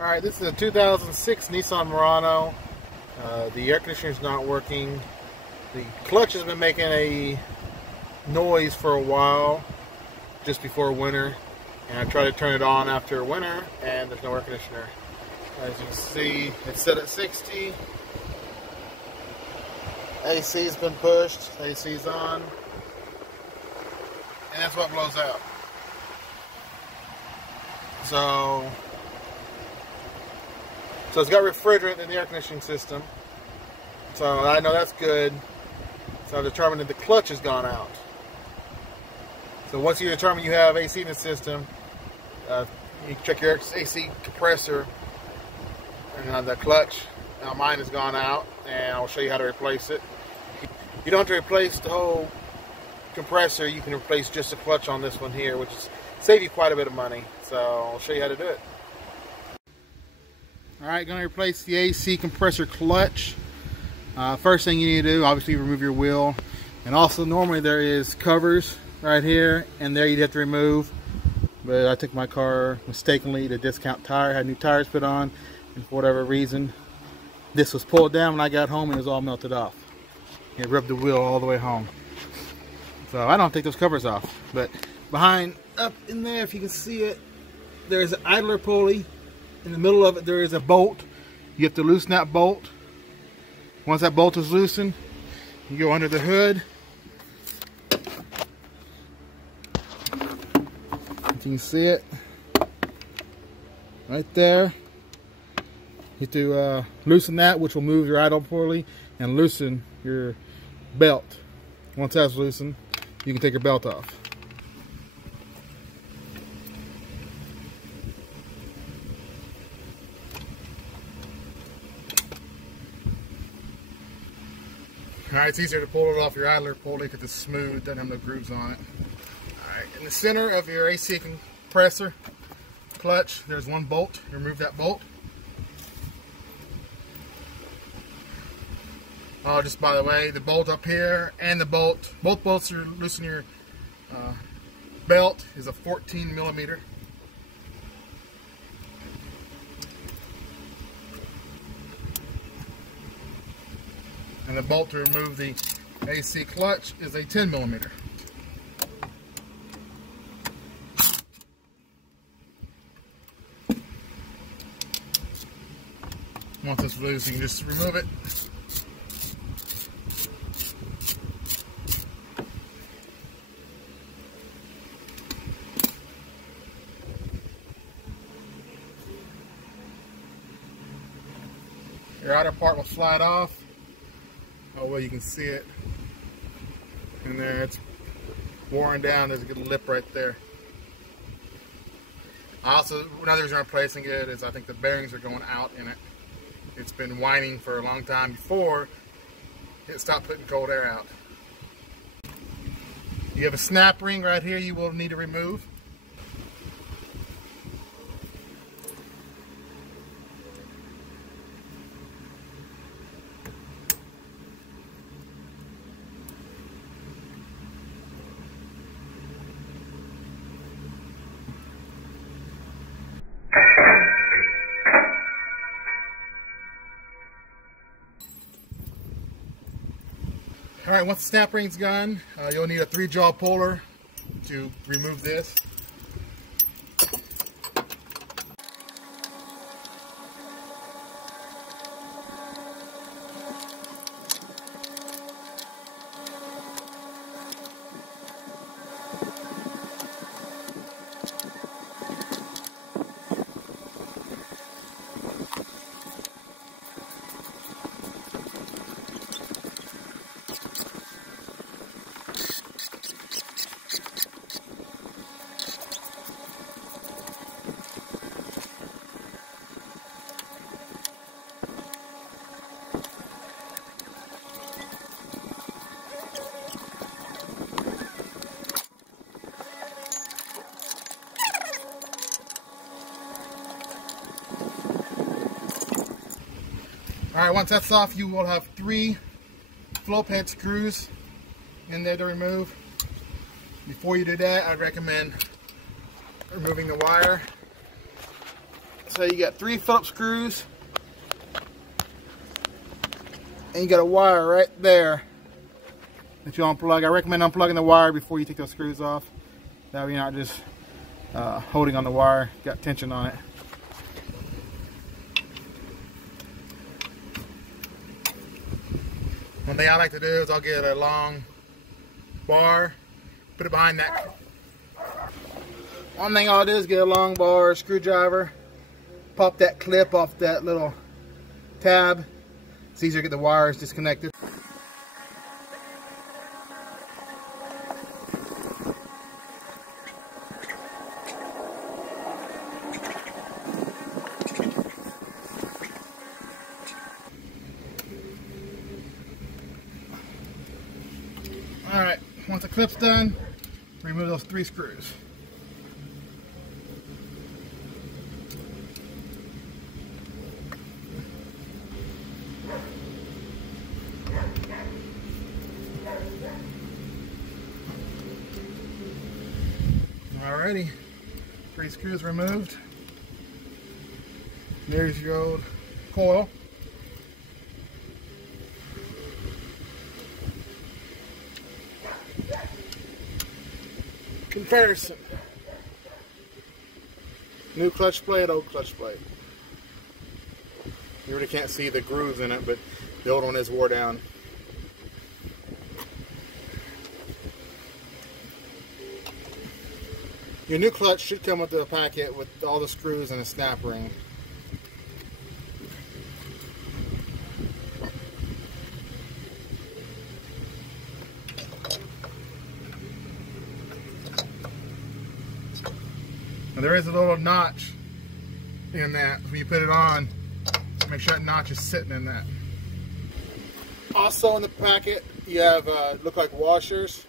Alright, this is a 2006 Nissan Murano. The air conditioner is not working. The clutch has been making a noise for a while, just before winter. And I tried to turn it on after winter, and there's no air conditioner. As you can see, it's set at 60. AC's been pushed, AC's on. And that's what blows out. So it's got refrigerant in the air conditioning system. So I know that's good. So I determined that the clutch has gone out. So once you determine you have AC in the system, you check your AC compressor and on the clutch. Now mine has gone out, and I'll show you how to replace it. You don't have to replace the whole compressor. You can replace just the clutch on this one here, which is save you quite a bit of money. So I'll show you how to do it. Alright, going to replace the AC compressor clutch. First thing you need to do, obviously remove your wheel. And also normally there is covers right here and there you'd have to remove. But I took my car mistakenly to Discount Tire, had new tires put on, and for whatever reason this was pulled down when I got home and it was all melted off. It rubbed the wheel all the way home. So I don't take those covers off. But behind, up in there, if you can see it, there's an idler pulley. In the middle of it there is a bolt. You have to loosen that bolt. Once that bolt is loosened, you go under the hood. If you can see it right there, you have to loosen that, which will move your idle pulley, and loosen your belt. Once that's loosened, you can take your belt off. Alright, it's easier to pull it off your idler pulley because it's smooth, doesn't have no grooves on it. Alright, in the center of your AC compressor clutch, there's one bolt. Remove that bolt. Oh, just by the way, the bolt up here and the bolt, both bolts are loosen your belt, is a 14 millimeter. And the bolt to remove the AC clutch is a 10 millimeter. Once it's loose, you can just remove it. Your outer part will slide off. Oh well, you can see it. And there, it's worn down. There's a good lip right there. Also, another reason I'm replacing it is I think the bearings are going out in it. It's been whining for a long time before it stopped putting cold air out. You have a snap ring right here you will need to remove. Alright, once the snap ring's gone, you'll need a 3-jaw puller to remove this. Alright, once that's off, you will have 3 float head screws in there to remove. Before you do that, I'd recommend removing the wire So you got 3 Phillips screws, and you got a wire right there that you unplug. I recommend unplugging the wire before you take those screws off. That way you're not just holding on the wire, got tension on it. One thing I like to do is I'll get a long bar, put it behind that. One thing I'll do is get a long bar screwdriver, pop that clip off that little tab. It's easier to get the wires disconnected. Alright, once the clip's done, remove those 3 screws. Alrighty, 3 screws removed. There's your old coil. Comparison. New clutch plate, old clutch plate. You really can't see the grooves in it, but the old one is wore down. Your new clutch should come with a packet with all the screws and a snap ring. Now there is a little notch in that. When you put it on, make sure that notch is sitting in that. Also in the packet, you have look like washers.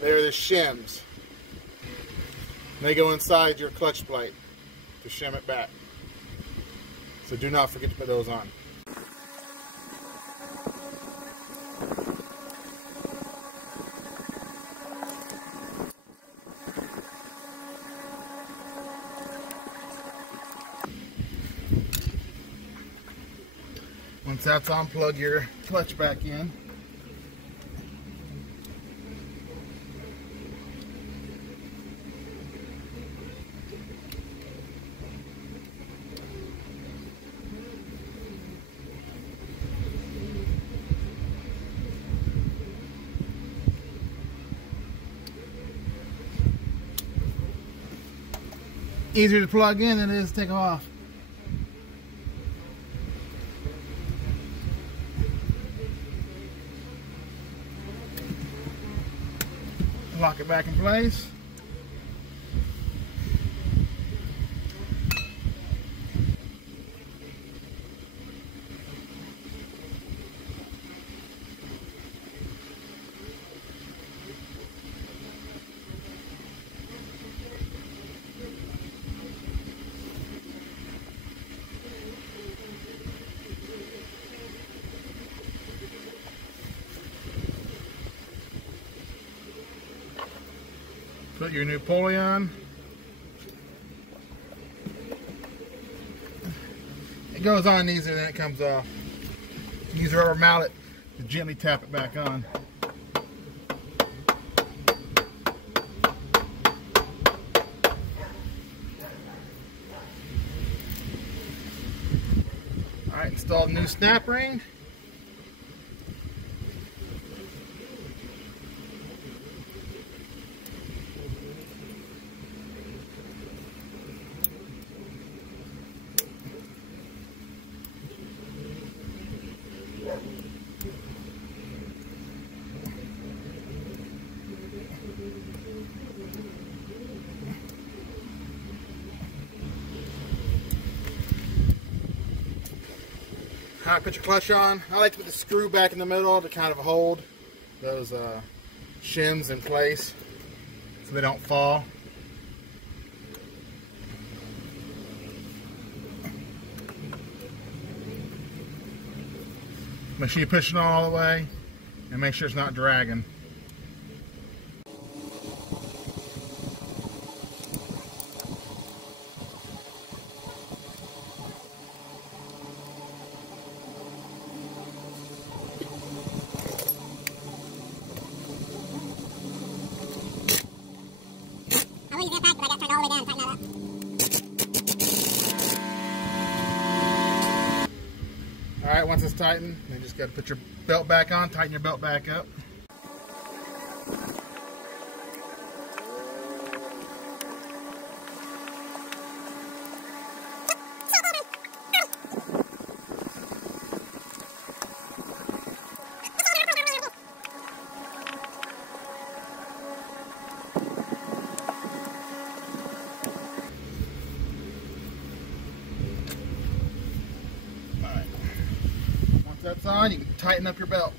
They're the shims. They go inside your clutch plate to shim it back. So do not forget to put those on. Once that's on, plug your clutch back in. Easier to plug in than it is to take off. Lock it back in place. Put your new pulley on. It goes on easier than it comes off. Use a rubber mallet to gently tap it back on. Alright, install the new snap ring. Alright, put your clutch on. I like to put the screw back in the middle to kind of hold those shims in place so they don't fall. Make sure you push it on all the way and make sure it's not dragging. turned all the way down, tighten that up. Alright, once it's tightened, you just got to put your belt back on, tighten your belt back up. That's on, you can tighten up your belt.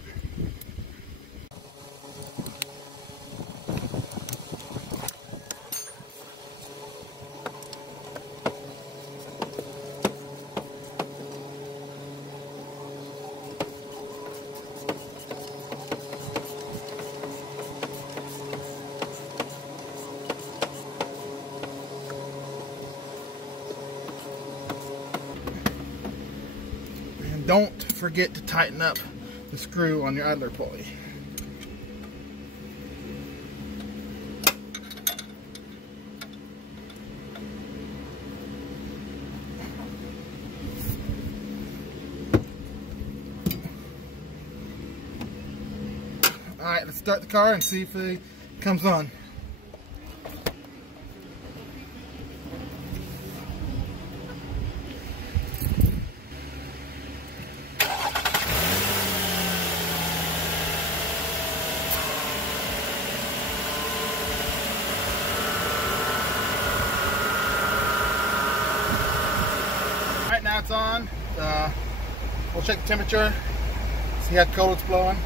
Don't forget to tighten up the screw on your idler pulley. Alright, let's start the car and see if it comes on. Now it's on. We'll check the temperature, see how cold it's blowing.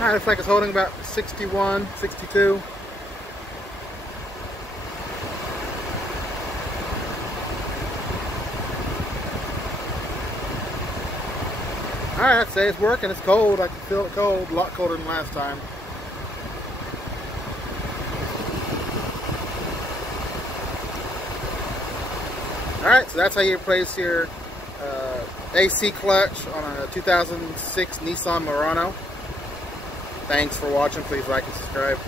Alright, looks like it's holding about 61, 62. Alright, I'd say it's working. It's cold. I can feel it cold. A lot colder than last time. Alright, so that's how you replace your AC clutch on a 2006 Nissan Murano. Thanks for watching. Please like and subscribe.